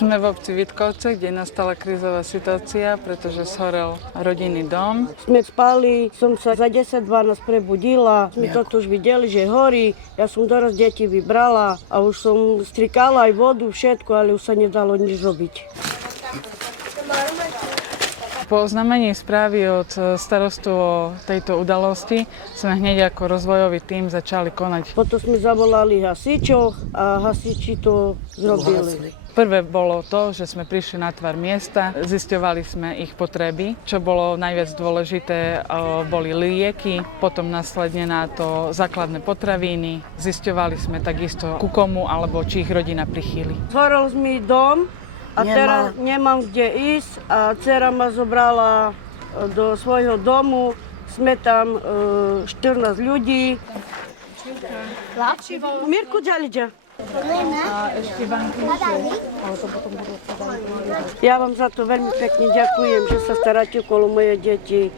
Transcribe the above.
Sme v obci Vitkovce, kde nastala krízová situácia, pretože zhorel rodinný dom. Sme spali, som sa za 10-12 prebudila. Sme to už videli, že horí. Ja som doraz deti vybrala a už som strikala aj vodu, všetko, ale už sa nedalo nič robiť. Po oznámení správy od starostu o tejto udalosti sme hneď ako rozvojový tím začali konať. Potom sme zavolali hasičov a hasiči to zrobili. Prvé bolo to, že sme prišli na tvar miesta, zisťovali sme ich potreby. Čo bolo najviac dôležité, boli lieky, potom následne na to základné potraviny. Zisťovali sme takisto ku komu alebo či ich rodina prichýli. Zhorel mi dom a teraz nemám kde ísť a dcera ma zobrala do svojho domu. Sme tam 14 ľudí. Mirku, ďaliďa. Ja vám za to veľmi pekne ďakujem, že sa staráte okolo moje deti.